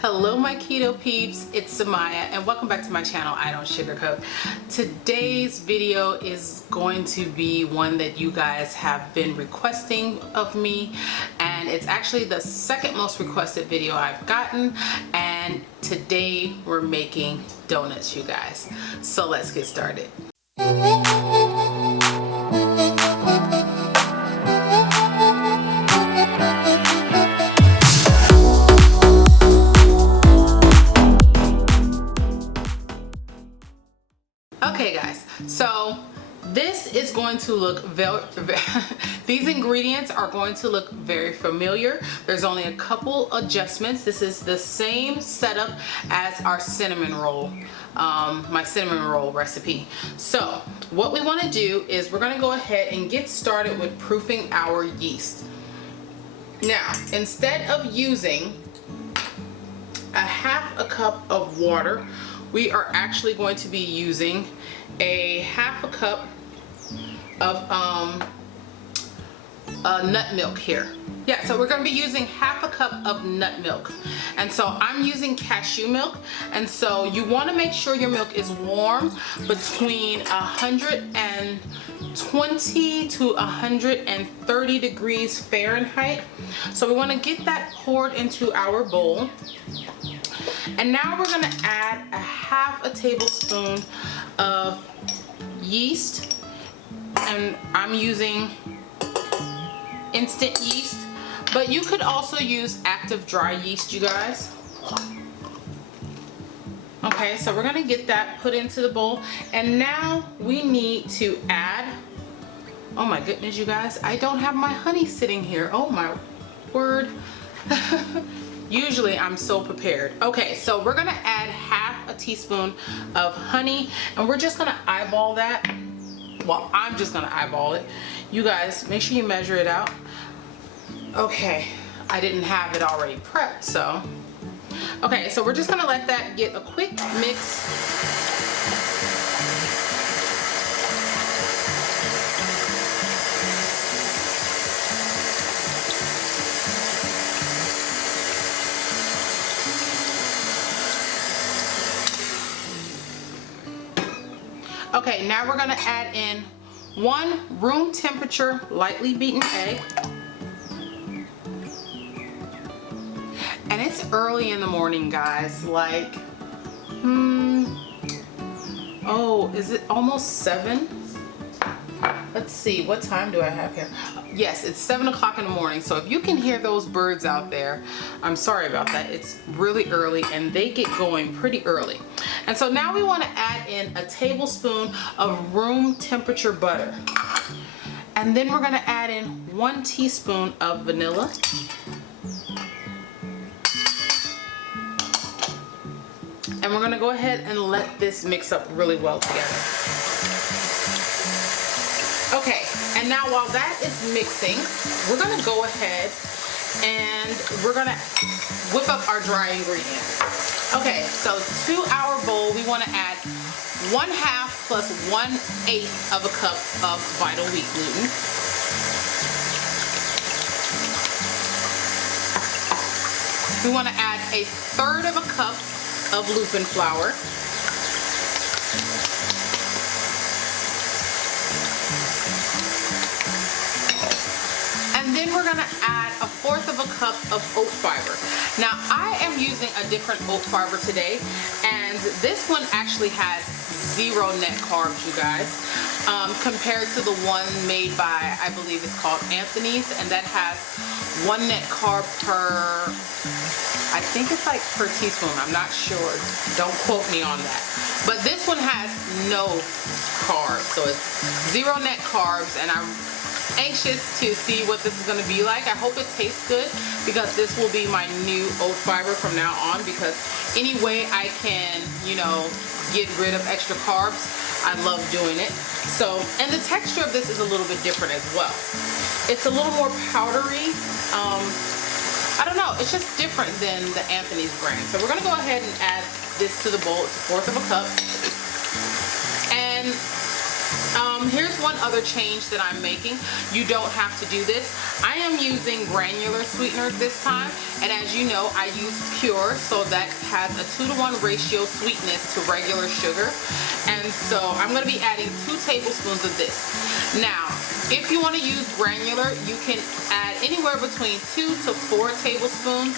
Hello my keto peeps, it's Samaya and welcome back to my channel, I Don't Sugarcoat. Today's video is going to be one that you guys have been requesting of me, and it's actually the second most requested video I've gotten, and today we're making donuts, you guys. So let's get started. Okay guys, so this is going to look these ingredients are going to look very familiar. There's only a couple adjustments. This is the same setup as our cinnamon roll, my cinnamon roll recipe. So what we want to do is we're going to go ahead and get started with proofing our yeast. Now, instead of using a half a cup of water, we are actually going to be using a half a cup of nut milk here. Yeah, so we're going to be using half a cup of nut milk. And so I'm using cashew milk. And so you want to make sure your milk is warm between 120 to 130 degrees Fahrenheit. So we want to get that poured into our bowl. And now we're going to add a half a tablespoon of yeast, and I'm using instant yeast, but you could also use active dry yeast, you guys. Okay, so we're going to get that put into the bowl, and now we need to add, oh my goodness you guys, I don't have my honey sitting here, oh my word. Usually I'm so prepared. Okay, so we're gonna add half a teaspoon of honey, and we're just gonna eyeball that. Well, I'm just gonna eyeball it. You guys, make sure you measure it out. Okay, I didn't have it already prepped, so. Okay, so we're just gonna let that get a quick mix. Okay, now we're gonna add in 1 room temperature lightly beaten egg. And it's early in the morning, guys, like, oh, is it almost 7? Let's see, what time do I have here? Yes, it's 7 o'clock in the morning. So if you can hear those birds out there, I'm sorry about that. It's really early and they get going pretty early. And so now we want to add in a tablespoon of room temperature butter. And then we're going to add in 1 teaspoon of vanilla. And we're going to go ahead and let this mix up really well together. Okay, and now while that is mixing, we're gonna go ahead and we're gonna whip up our dry ingredients. Okay, so to our bowl, we wanna add 1/2 plus 1/8 of a cup of vital wheat gluten. We wanna add 1/3 of a cup of Lupin flour. Then we're gonna add 1/4 of a cup of oat fiber. Now I am using a different oat fiber today, and this one actually has 0 net carbs, you guys, compared to the one made by, I believe it's called Xanthan's, and that has 1 net carb per, I think it's like per teaspoon, I'm not sure, don't quote me on that. But this one has no carbs, so it's 0 net carbs, and I'm anxious to see what this is going to be like. I hope it tastes good, because this will be my new oat fiber from now on, because any way I can, you know, get rid of extra carbs, I love doing it. So, and the texture of this is a little bit different as well. It's a little more powdery. I don't know, it's just different than the Xanthan's brand. So we're going to go ahead and add this to the bowl. It's 1/4 of a cup. And here's one other change that I'm making. You don't have to do this. I am using granular sweetener this time, and as you know, I use pure, so that has a 2-to-1 ratio sweetness to regular sugar. And so I'm going to be adding 2 tablespoons of this. Now, if you want to use granular, you can add anywhere between 2 to 4 tablespoons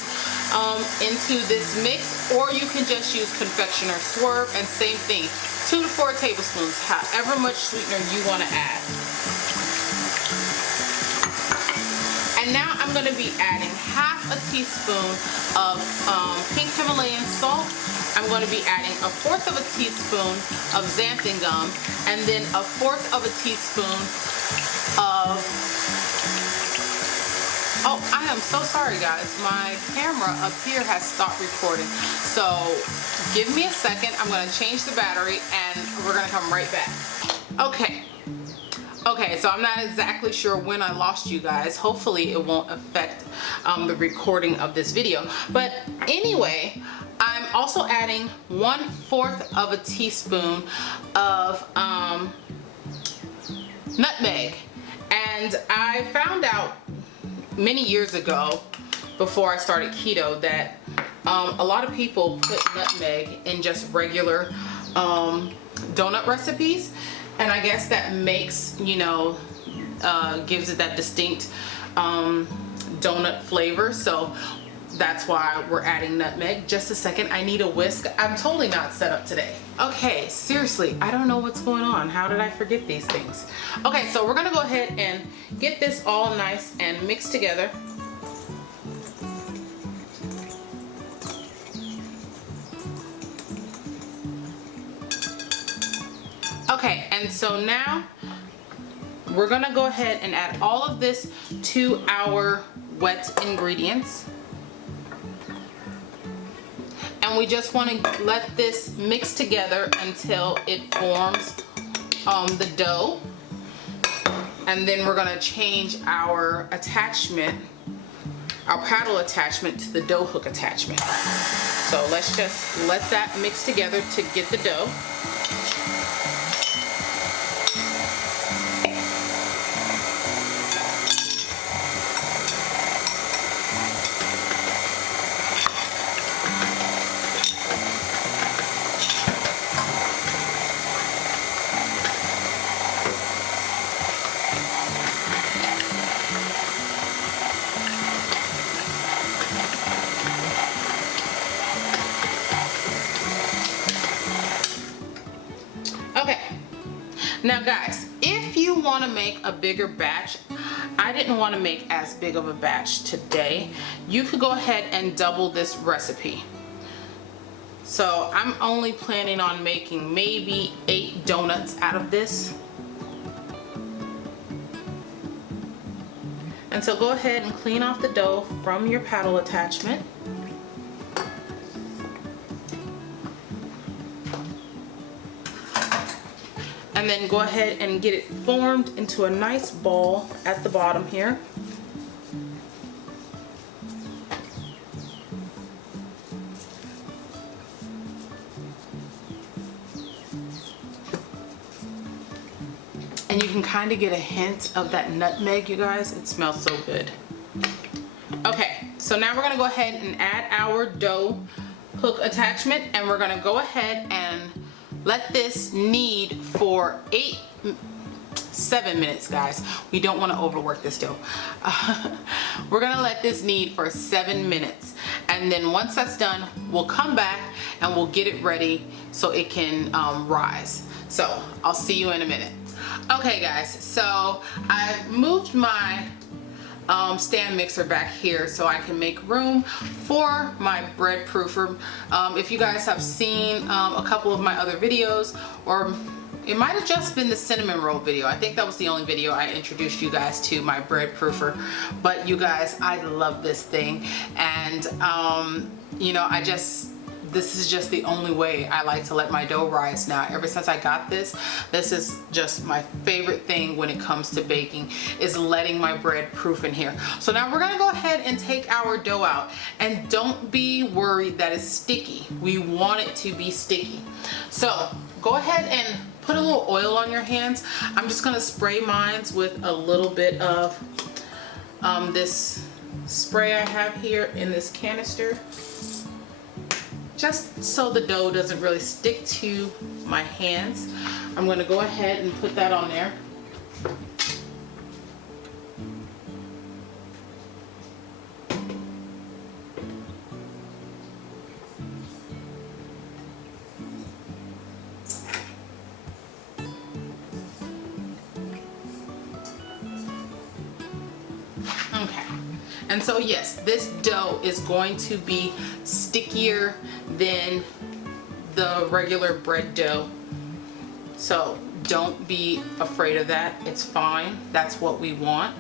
into this mix, or you can just use Confectioners Swerve, and same thing, 2 to 4 tablespoons, however much sweetener you want to add. And now I'm going to be adding half a teaspoon of pink Himalayan salt. I'm going to be adding 1/4 of a teaspoon of Xanthan Gum, and then 1/4 of a teaspoon of, oh, I am so sorry guys, my camera up here has stopped recording. So give me a second, I'm going to change the battery and we're going to come right back. Okay, so I'm not exactly sure when I lost you guys. Hopefully it won't affect the recording of this video. But anyway, I'm also adding 1/4 of a teaspoon of nutmeg. And I found out many years ago, before I started keto, that a lot of people put nutmeg in just regular donut recipes. And I guess that makes, you know, gives it that distinct donut flavor. So that's why we're adding nutmeg. Just a second, I need a whisk. I'm totally not set up today. Okay, seriously, I don't know what's going on. How did I forget these things? Okay, so we're gonna go ahead and get this all nice and mixed together. Okay, and so now we're gonna go ahead and add all of this to our wet ingredients. And we just want to let this mix together until it forms the dough. And then we're gonna change our attachment, our paddle attachment, to the dough hook attachment. So let's just let that mix together to get the dough. Now guys, if you want to make a bigger batch, I didn't want to make as big of a batch today, you could go ahead and double this recipe. So I'm only planning on making maybe 8 donuts out of this. And so go ahead and clean off the dough from your paddle attachment. And then go ahead and get it formed into a nice ball at the bottom here. And you can kind of get a hint of that nutmeg, you guys. It smells so good. Okay, so now we're gonna go ahead and add our dough hook attachment, and we're gonna go ahead and let this knead for 7 minutes, guys. We don't want to overwork this dough. We're gonna let this knead for 7 minutes, and then once that's done, we'll come back and we'll get it ready so it can rise. So I'll see you in a minute. Okay guys, so I've moved my stand mixer back here so I can make room for my bread proofer. If you guys have seen a couple of my other videos, or it might have just been the cinnamon roll video. I think that was the only video I introduced you guys to my bread proofer. But you guys, I love this thing, and you know, this is just the only way I like to let my dough rise now. Ever since I got this is just my favorite thing when it comes to baking, is letting my bread proof in here. So now we're gonna go ahead and take our dough out, and don't be worried that it's sticky. We want it to be sticky. So go ahead and put a little oil on your hands. I'm just gonna spray mine with a little bit of this spray I have here in this canister, just so the dough doesn't really stick to my hands. I'm going to go ahead and put that on there. Okay, and so yes, this dough is going to be stickier than the regular bread dough. So don't be afraid of that. It's fine. That's what we want.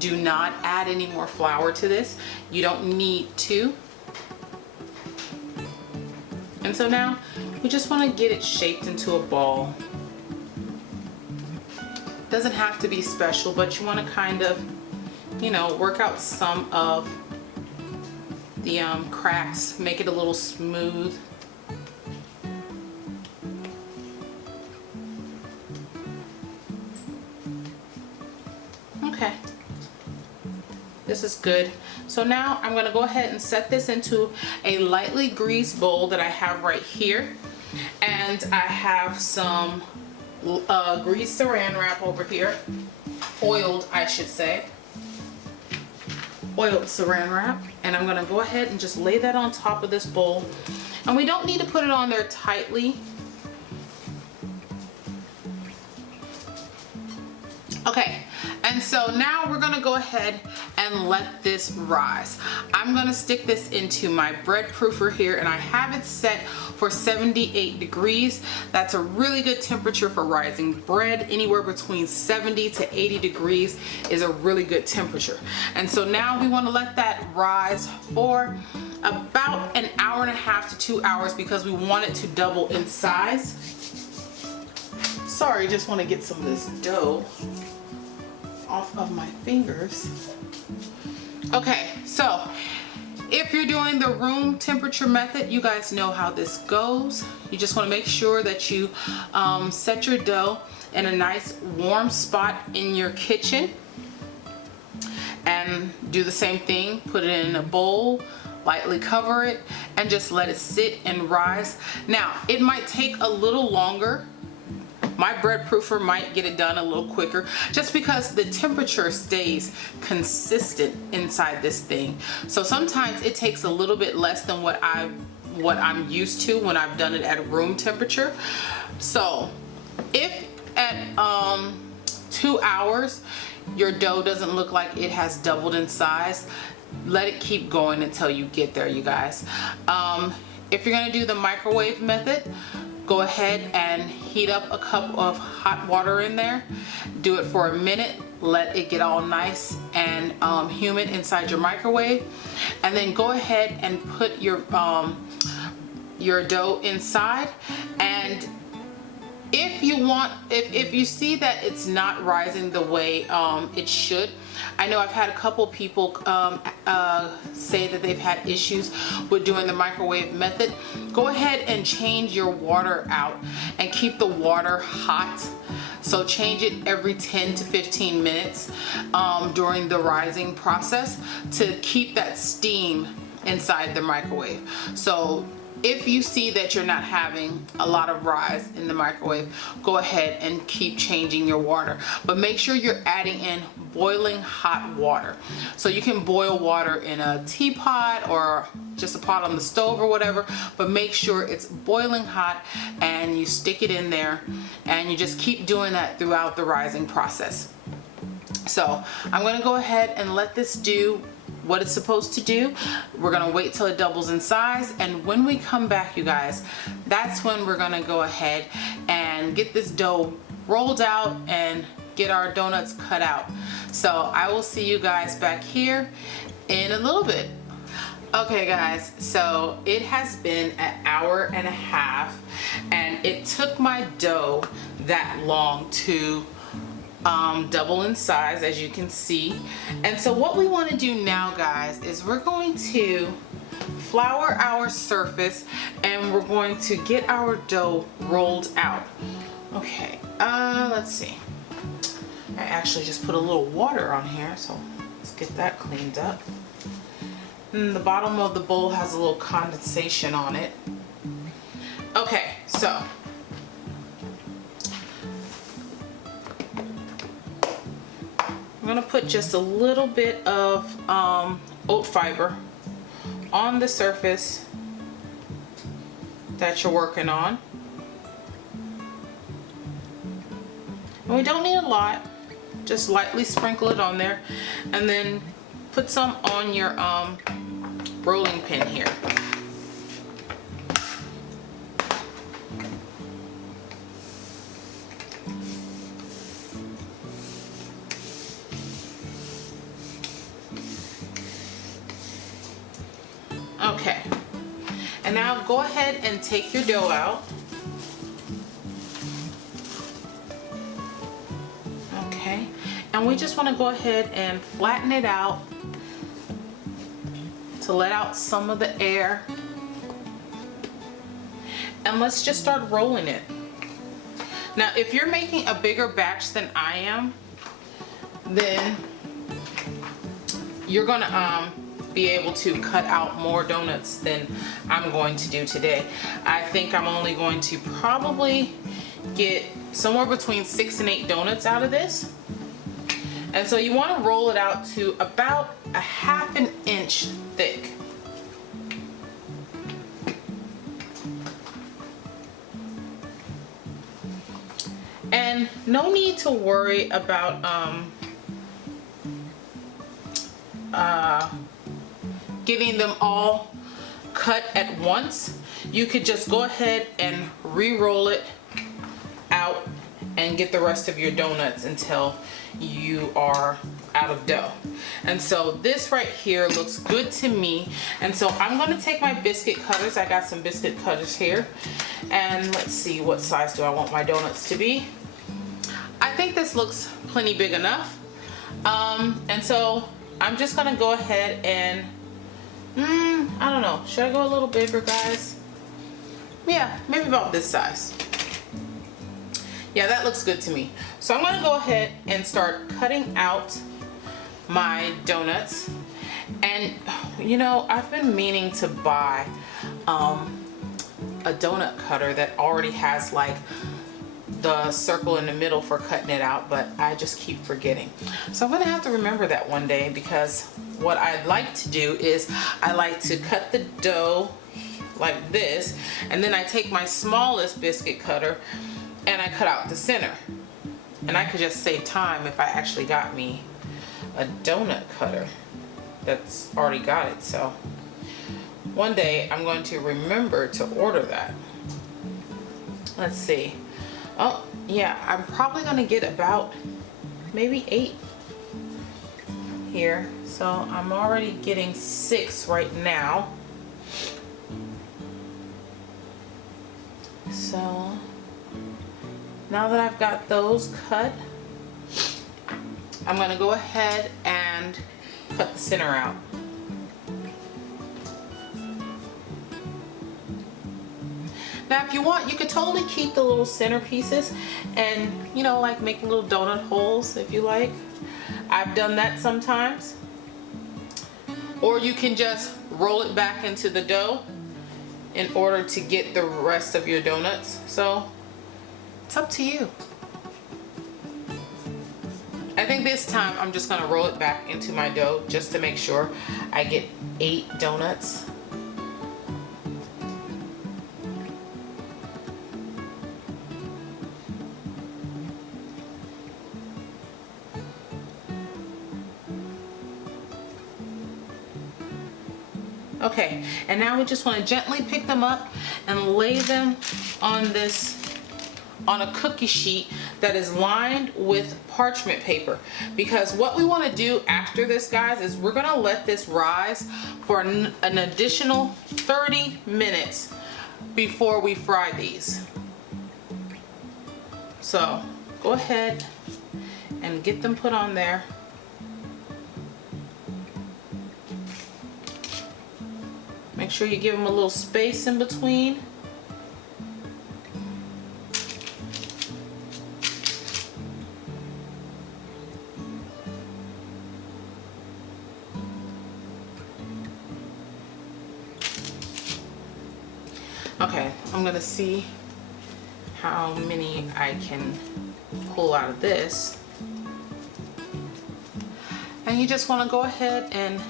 Do not add any more flour to this. You don't need to. And so now we just want to get it shaped into a ball. Doesn't have to be special, but you want to kind of, you know, work out some of the cracks, make it a little smooth. Okay, this is good. So now I'm going to go ahead and set this into a lightly greased bowl that I have right here, and I have some greased saran wrap over here, oiled I should say, oiled saran wrap, and I'm going to go ahead and just lay that on top of this bowl, and we don't need to put it on there tightly. Okay, and so now we're gonna go ahead and let this rise. I'm gonna stick this into my bread proofer here, and I have it set for 78 degrees. That's a really good temperature for rising bread. Anywhere between 70 to 80 degrees is a really good temperature. And so now we wanna let that rise for about an hour and a half to 2 hours because we want it to double in size. Sorry, just wanna get some of this dough off of my fingers. Okay, so if you're doing the room temperature method, you guys know how this goes. You just want to make sure that you set your dough in a nice warm spot in your kitchen, and do the same thing. Put it in a bowl, lightly cover it, and just let it sit and rise. Now, it might take a little longer. My bread proofer might get it done a little quicker just because the temperature stays consistent inside this thing. So sometimes it takes a little bit less than what I'm used to when I've done it at room temperature. So if at 2 hours your dough doesn't look like it has doubled in size, let it keep going until you get there, you guys. If you're gonna do the microwave method, go ahead and heat up a cup of hot water in there. Do it for a minute. Let it get all nice and humid inside your microwave. And then go ahead and put your dough inside. And if you want, if you see that it's not rising the way it should, I know I've had a couple people say that they've had issues with doing the microwave method. Go ahead and change your water out and keep the water hot. So change it every 10 to 15 minutes during the rising process to keep that steam inside the microwave. So if you see that you're not having a lot of rise in the microwave, go ahead and keep changing your water. But make sure you're adding in boiling hot water. So you can boil water in a teapot or just a pot on the stove or whatever, but make sure it's boiling hot and you stick it in there, and you just keep doing that throughout the rising process. So I'm gonna go ahead and let this do what it's supposed to do. We're gonna wait till it doubles in size, and when we come back, you guys, that's when we're gonna go ahead and get this dough rolled out and get our donuts cut out. So I will see you guys back here in a little bit. Okay guys, so it has been an hour and a half, and it took my dough that long to double in size, as you can see. And so what we want to do now, guys, is we're going to flour our surface and we're going to get our dough rolled out. Okay, let's see. I actually just put a little water on here, so let's get that cleaned up. And the bottom of the bowl has a little condensation on it. Okay, so I'm gonna put just a little bit of oat fiber on the surface that you're working on. And we don't need a lot, just lightly sprinkle it on there, and then put some on your rolling pin here. Okay, and now go ahead and take your dough out. Okay, and we just want to go ahead and flatten it out to let out some of the air. And let's just start rolling it. Now, if you're making a bigger batch than I am, then you're gonna be able to cut out more donuts than I'm going to do today. I think I'm only going to probably get somewhere between 6 and 8 donuts out of this. And so you want to roll it out to about a ½ an inch thick. And no need to worry about getting them all cut at once. You could just go ahead and re-roll it out and get the rest of your donuts until you are out of dough. And so this right here looks good to me. And so I'm going to take my biscuit cutters. I got some biscuit cutters here. And let's see, what size do I want my donuts to be? I think this looks plenty big enough. And so I'm just going to go ahead and I don't know, should I go a little bigger, guys? Yeah, maybe about this size. Yeah, that looks good to me. So I'm gonna go ahead and start cutting out my donuts. And you know, I've been meaning to buy a donut cutter that already has like the circle in the middle for cutting it out, but I just keep forgetting. So I'm gonna have to remember that one day, because what I'd like to do is I like to cut the dough like this, and then I take my smallest biscuit cutter and I cut out the center. And I could just save time if I actually got me a donut cutter that's already got it. So one day I'm going to remember to order that. Let's see. Oh yeah, I'm probably gonna get about maybe 8 here. So I'm already getting 6 right now. So now that I've got those cut, I'm gonna go ahead and cut the center out. Now if you want, you could totally keep the little center pieces and, you know, like make little donut holes if you like. I've done that sometimes. Or you can just roll it back into the dough in order to get the rest of your donuts. So it's up to you. I think this time I'm just gonna roll it back into my dough just to make sure I get 8 donuts. Okay, and now we just want to gently pick them up and lay them on a cookie sheet that is lined with parchment paper. Because what we want to do after this, guys, is we're going to let this rise for an additional 30 minutes before we fry these. So go ahead and get them put on there. Make sure you give them a little space in between. Okay, I'm gonna see how many I can pull out of this. And you just want to go ahead and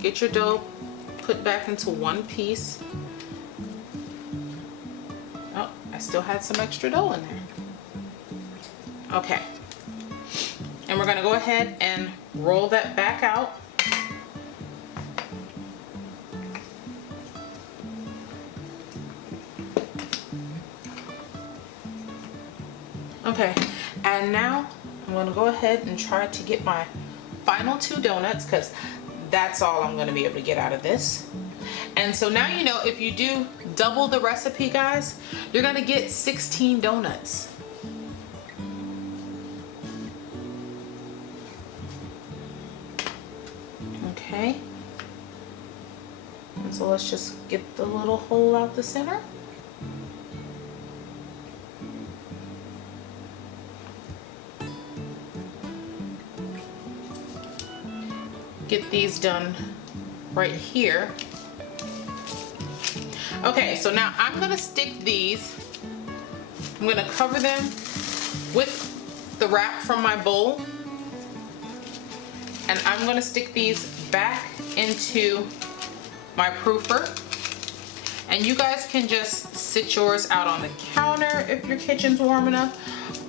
get your dough put back into one piece. Oh, I still had some extra dough in there. Okay, and we're gonna go ahead and roll that back out. Okay, and now I'm gonna go ahead and try to get my final 2 donuts, because that's all I'm gonna be able to get out of this. And so now you know, if you do double the recipe, guys, you're gonna get 16 donuts. Okay, and so let's just get the little hole out the center. Get these done right here. Okay, so now I'm gonna stick these, I'm gonna cover them with the wrap from my bowl, and I'm gonna stick these back into my proofer. And you guys can just sit yours out on the counter if your kitchen's warm enough,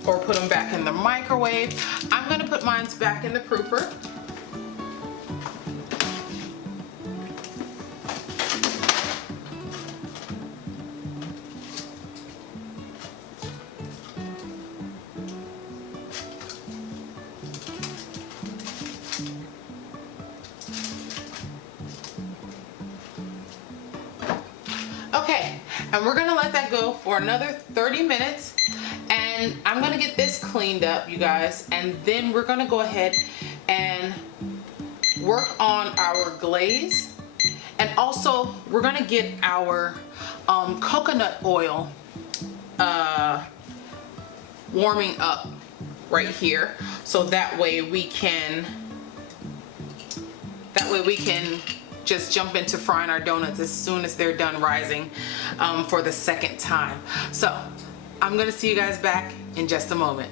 or put them back in the microwave. I'm gonna put mine back in the proofer. Okay, and we're gonna let that go for another 30 minutes, and I'm gonna get this cleaned up, you guys, and then we're gonna go ahead and work on our glaze, and also we're gonna get our coconut oil warming up right here, so that way we can just jump into frying our donuts as soon as they're done rising for the second time. So I'm gonna see you guys back in just a moment.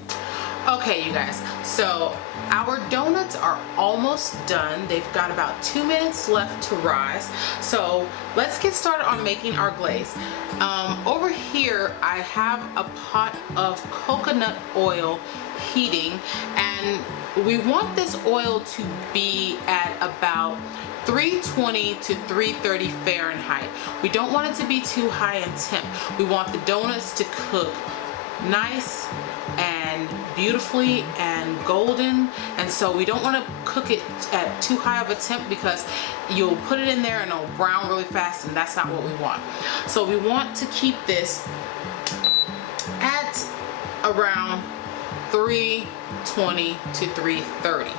Okay, you guys, so our donuts are almost done. They've got about 2 minutes left to rise. So let's get started on making our glaze. Over here, I have a pot of coconut oil heating, and we want this oil to be at about 320 to 330 Fahrenheit. We don't want it to be too high in temp. We want the donuts to cook nice and beautifully and golden, and so we don't want to cook it at too high of a temp, because you'll put it in there and it'll brown really fast, and that's not what we want. So we want to keep this at around 320 to 330.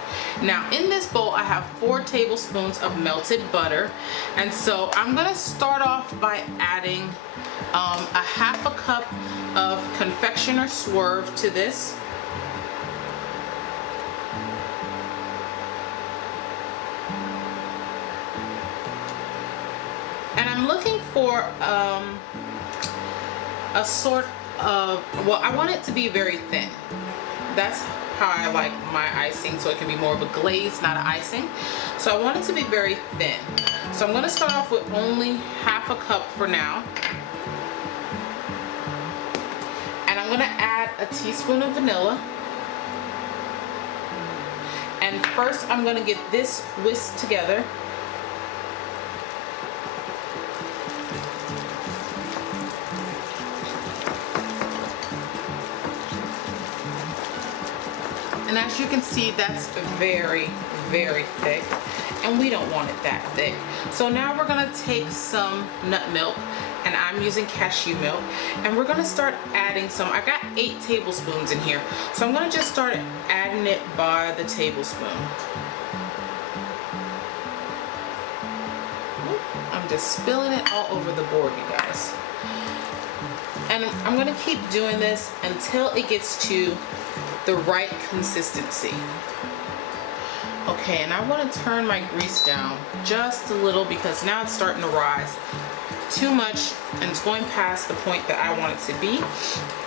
Now in this bowl I have 4 tablespoons of melted butter, and so I'm gonna start off by adding a half a cup of Confectioners Swerve to this. And I'm looking for a sort of, well, I want it to be very thin. That's how I like my icing, so it can be more of a glaze, not an icing. So I want it to be very thin. So I'm going to start off with only half a cup for now. And I'm going to add a teaspoon of vanilla. And first I'm going to get this whisked together. And as you can see, that's very, very thick, and we don't want it that thick. So now we're gonna take some nut milk, and I'm using cashew milk, and we're gonna start adding some. I got 8 tablespoons in here, so I'm gonna just start adding it by the tablespoon. I'm just spilling it all over the board, you guys. And I'm gonna keep doing this until it gets to the right consistency. Okay, and I want to turn my grease down just a little, because now it's starting to rise too much and it's going past the point that I want it to be.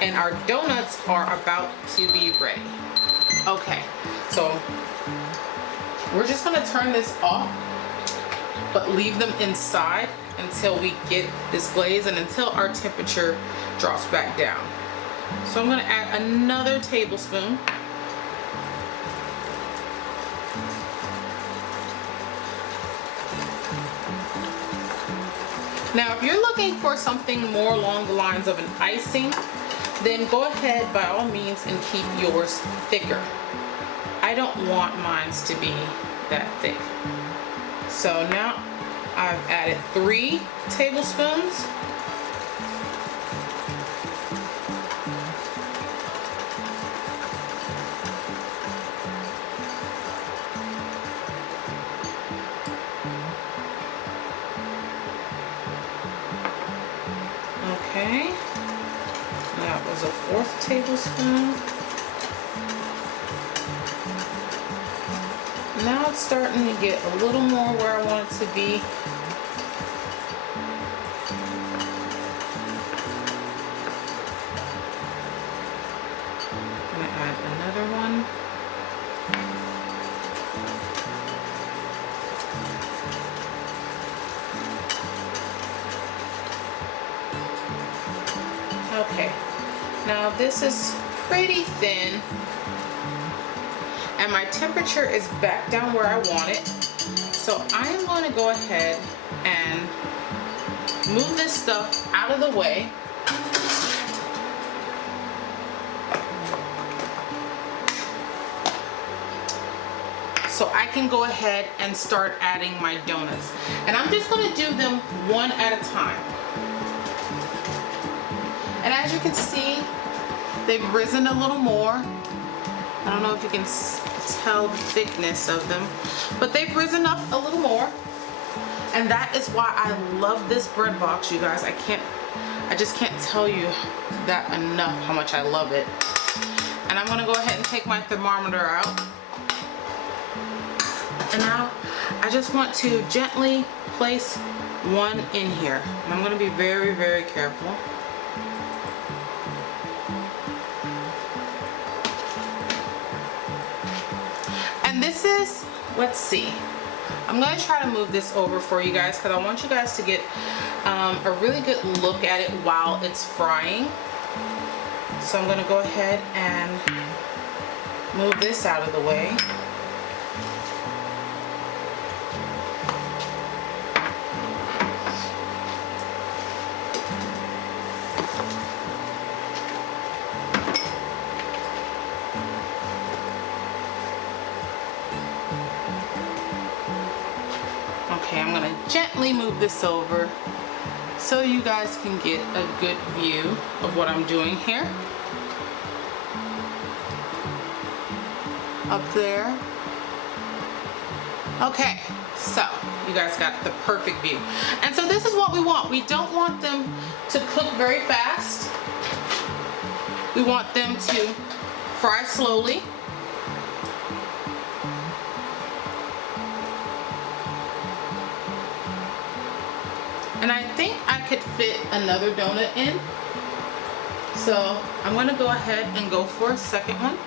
And our donuts are about to be ready. Okay, so we're just gonna turn this off, but leave them inside until we get this glaze and until our temperature drops back down. So I'm gonna add another tablespoon. Now, if you're looking for something more along the lines of an icing, then go ahead by all means and keep yours thicker. I don't want mine to be that thick. So now I've added 3 tablespoons. Okay, that was a 4th tablespoon. Now it's starting to get a little more where I want it to be. I'm going to add another one. Okay, now this is pretty thin and my temperature is back down where I want it. So I am going to go ahead and move this stuff out of the way. So I can go ahead and start adding my donuts. And I'm just going to do them one at a time. And as you can see, they've risen a little more. I don't know if you can tell the thickness of them, but they've risen up a little more. And that is why I love this bread box, you guys. I just can't tell you that enough how much I love it. And I'm gonna go ahead and take my thermometer out. And now I just want to gently place one in here. And I'm gonna be very, very careful. And this is, let's see, I'm going to try to move this over for you guys because I want you guys to get a really good look at it while it's frying. So I'm going to go ahead and move this out of the way. Okay, I'm going to gently move this over so you guys can get a good view of what I'm doing here. Up there. Okay, so you guys got the perfect view. And so this is what we want. We don't want them to cook very fast. We want them to fry slowly. And I think I could fit another donut in. So I'm going to go ahead and go for a second one.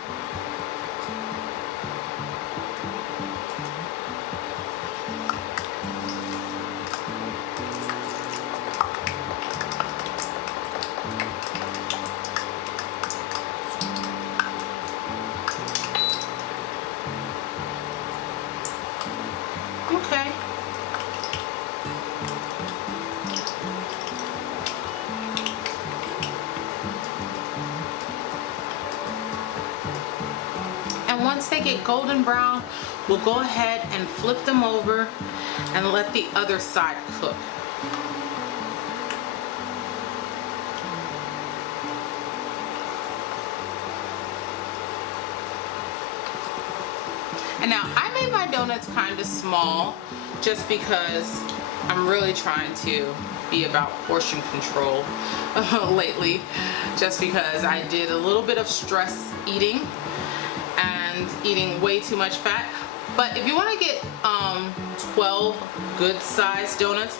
Okay. And once they get golden brown, we'll go ahead and flip them over and let the other side cook. And now I made my donuts kind of small just because I'm really trying to be about portion control lately, just because I did a little bit of stress eating and eating way too much fat. But if you want to get 12 good sized donuts,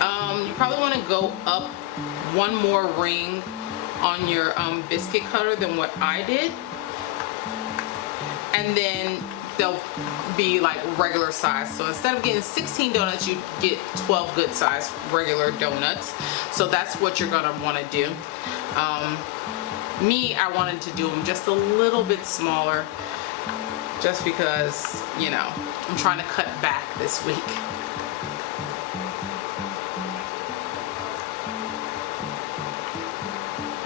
you probably want to go up one more ring on your biscuit cutter than what I did, and then they'll be like regular size. So instead of getting 16 donuts, you get 12 good size regular donuts. So that's what you're gonna want to do. Me, I wanted to do them just a little bit smaller, just because, you know, I'm trying to cut back this week.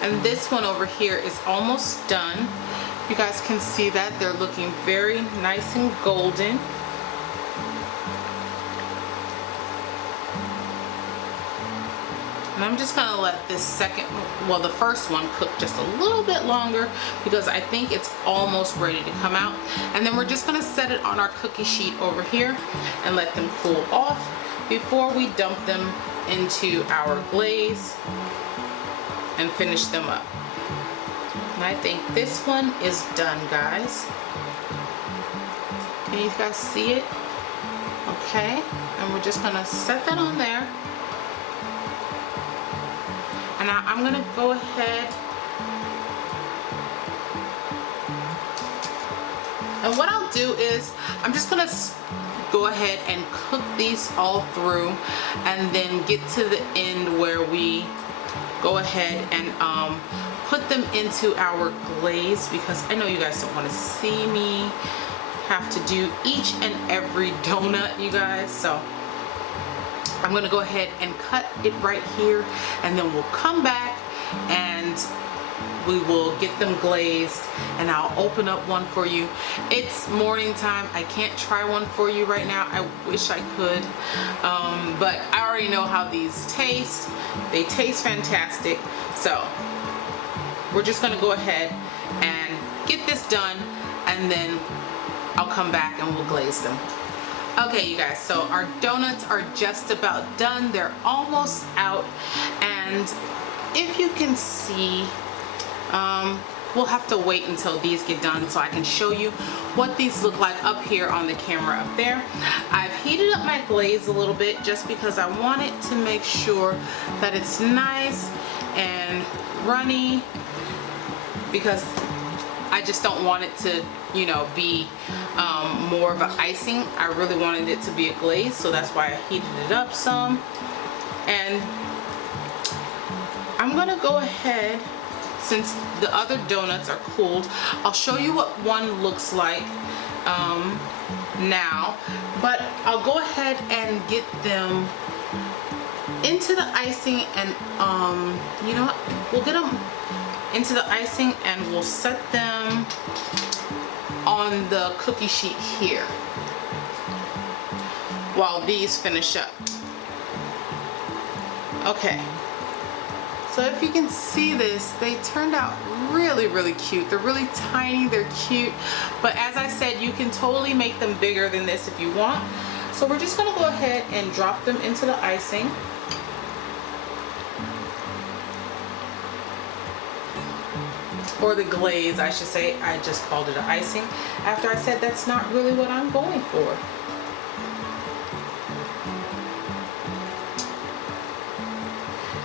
And this one over here is almost done. You guys can see that they're looking very nice and golden. And I'm just gonna let this second, well, the first one cook just a little bit longer because I think it's almost ready to come out. And then we're just gonna set it on our cookie sheet over here and let them cool off before we dump them into our glaze and finish them up. And I think this one is done, guys. Can you guys see it? Okay, and we're just gonna set that on there. And now I'm gonna go ahead and what I'll do is I'm just gonna go ahead and cook these all through and then get to the end where we go ahead and put them into our glaze, because I know you guys don't want to see me have to do each and every donut, you guys. So I'm gonna go ahead and cut it right here, and then we'll come back and we will get them glazed, and I'll open up one for you. It's morning time. I can't try one for you right now. I wish I could, but I already know how these taste. They taste fantastic. So we're just gonna go ahead and get this done, and then I'll come back and we'll glaze them. Okay, you guys, so our donuts are just about done. They're almost out, and if you can see, we'll have to wait until these get done so I can show you what these look like up here on the camera up there. I've heated up my glaze a little bit just because I want it to make sure that it's nice and runny, because I just don't want it to, you know, be more of an icing. I really wanted it to be a glaze, so that's why I heated it up some. And I'm gonna go ahead, since the other donuts are cooled, I'll show you what one looks like now, but I'll go ahead and get them into the icing, and you know what, we'll get them into the icing and we'll set them on the cookie sheet here while these finish up. Okay, so if you can see this, they turned out really, really cute. They're really tiny, they're cute, but as I said, you can totally make them bigger than this if you want. So we're just gonna go ahead and drop them into the icing. Or the glaze, I should say. I just called it an icing after I said that's not really what I'm going for.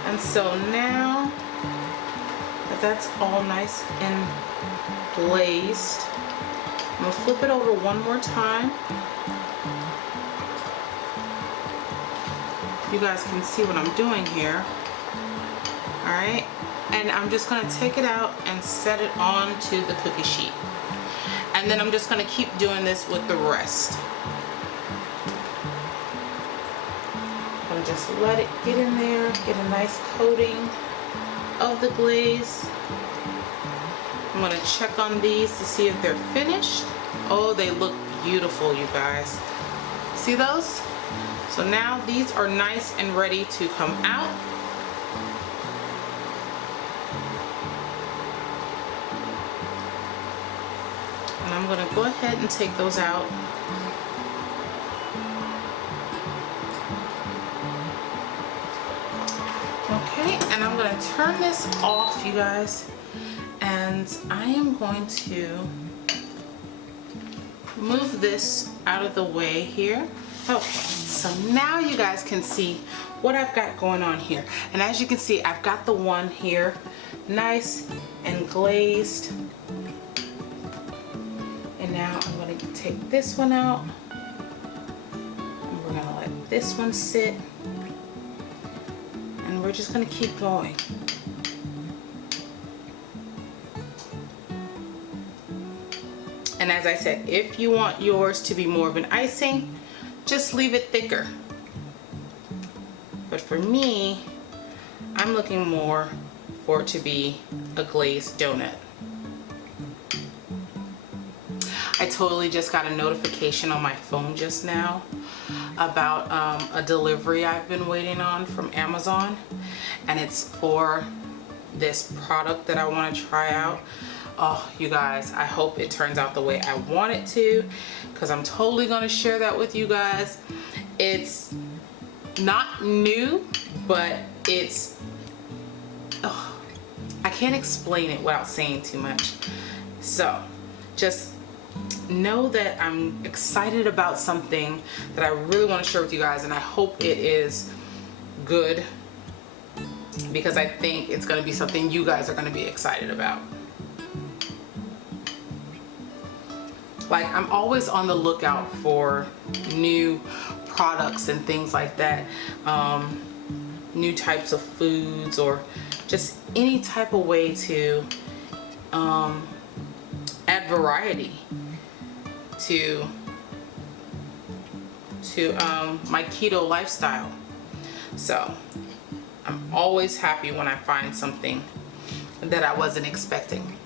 And so now that that's all nice and glazed, I'm gonna flip it over one more time. You guys can see what I'm doing here. All right. And I'm just gonna take it out and set it onto the cookie sheet. And then I'm just gonna keep doing this with the rest. I'm gonna just let it get in there, get a nice coating of the glaze. I'm gonna check on these to see if they're finished. Oh, they look beautiful, you guys. See those? So now these are nice and ready to come out. And I'm going to go ahead and take those out. Okay, and I'm going to turn this off, you guys, and I am going to move this out of the way here. Okay, so now you guys can see what I've got going on here. And as you can see, I've got the one here nice and glazed. And now I'm going to take this one out. And we're going to let this one sit. And we're just going to keep going. And as I said, if you want yours to be more of an icing, just leave it thicker. But for me, I'm looking more for it to be a glazed donut. I totally just got a notification on my phone just now about a delivery I've been waiting on from Amazon, and it's for this product that I want to try out. Oh, you guys, I hope it turns out the way I want it to, because I'm totally going to share that with you guys. It's not new, but it's, oh, I can't explain it without saying too much. So just know that I'm excited about something that I really want to share with you guys, and I hope it is good, because I think it's going to be something you guys are going to be excited about. Like, I'm always on the lookout for new products and things like that, new types of foods, or just any type of way to add variety to my keto lifestyle. So I'm always happy when I find something that I wasn't expecting.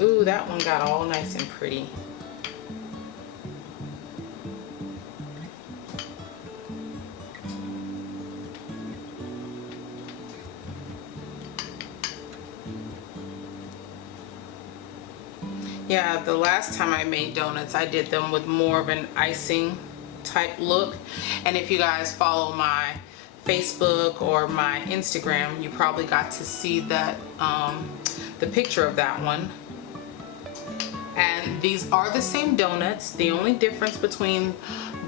Ooh, that one got all nice and pretty. Yeah, the last time I made donuts, I did them with more of an icing type look. And if you guys follow my Facebook or my Instagram, you probably got to see that, the picture of that one. And these are the same donuts. The only difference between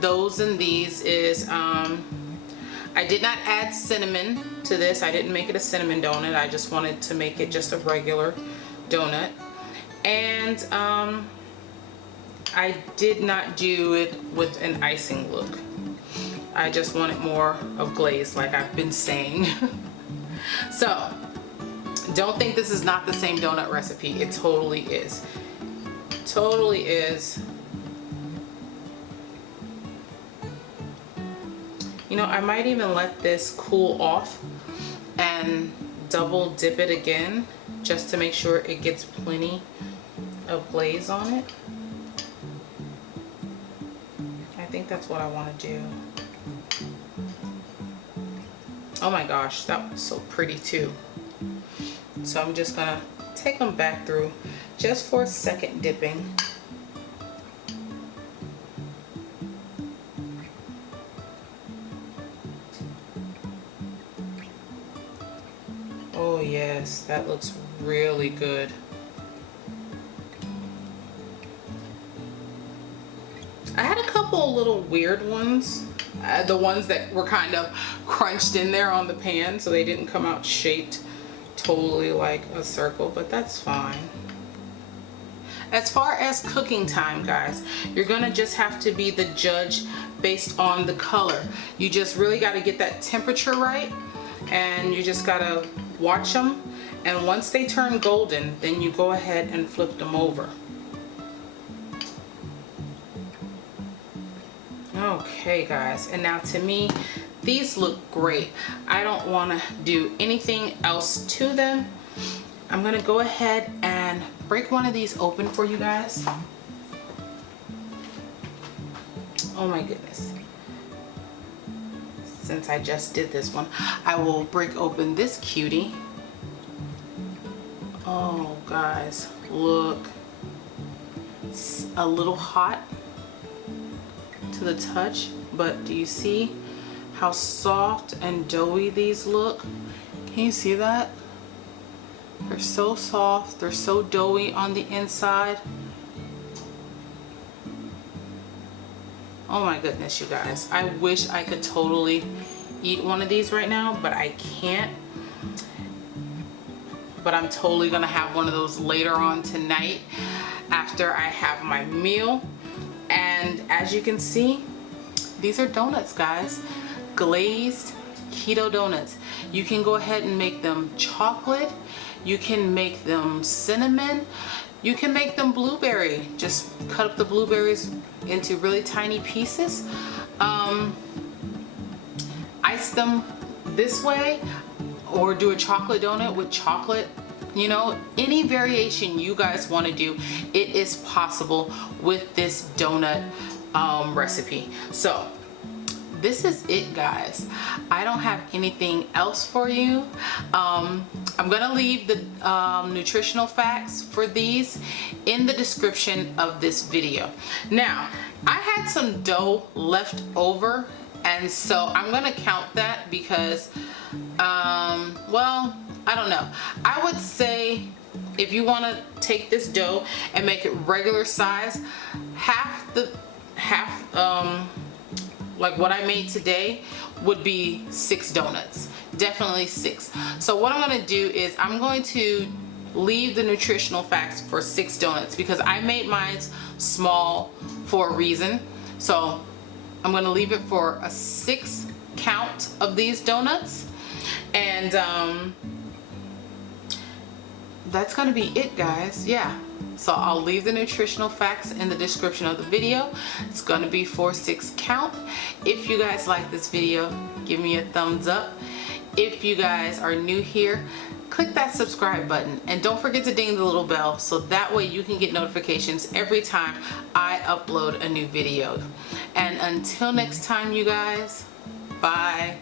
those and these is I did not add cinnamon to this. I didn't make it a cinnamon donut. I just wanted to make it just a regular donut. And I did not do it with an icing look. I just wanted more of glaze, like I've been saying. So don't think this is not the same donut recipe. It totally is. Totally is. You know, I might even let this cool off and double dip it again, just to make sure it gets plenty of glaze on it. I think that's what I want to do. Oh my gosh, that was so pretty too. So I'm just gonna take them back through just for a second dipping. Oh yes, that looks really good. I had a couple of little weird ones. The ones that were kind of crunched in there on the pan, so they didn't come out shaped totally like a circle, but that's fine. As far as cooking time, guys, you're gonna just have to be the judge based on the color. You just really got to get that temperature right, and you just gotta watch them, and once they turn golden, then you go ahead and flip them over. Okay guys, and now to me these look great. I don't want to do anything else to them. I'm gonna go ahead and break one of these open for you guys. Oh my goodness. Since I just did this one, I will break open this cutie. Oh guys, look. It's a little hot to the touch, but do you see how soft and doughy these look? Can you see that? They're so soft, they're so doughy on the inside. Oh my goodness, you guys. I wish I could totally eat one of these right now, but I can't. But I'm totally gonna have one of those later on tonight after I have my meal. And as you can see, these are donuts, guys. Glazed keto donuts. You can go ahead and make them chocolate. You can make them cinnamon. You can make them blueberry. Just cut up the blueberries into really tiny pieces. Ice them this way, or do a chocolate donut with chocolate. You know, any variation you guys want to do, it is possible with this donut recipe. So this is it, guys. I don't have anything else for you. I'm gonna leave the nutritional facts for these in the description of this video. Now, I had some dough left over, and so I'm gonna count that because, well, I don't know. I would say if you want to take this dough and make it regular size, like what I made today would be 6 donuts. Definitely 6. So what I'm going to do is I'm going to leave the nutritional facts for 6 donuts because I made mine small for a reason. So I'm going to leave it for a 6 count of these donuts. And that's going to be it, guys. Yeah. So I'll leave the nutritional facts in the description of the video. It's going to be for 6 count. If you guys like this video, give me a thumbs up. If you guys are new here, click that subscribe button and don't forget to ding the little bell so that way you can get notifications every time I upload a new video. And until next time, you guys, bye.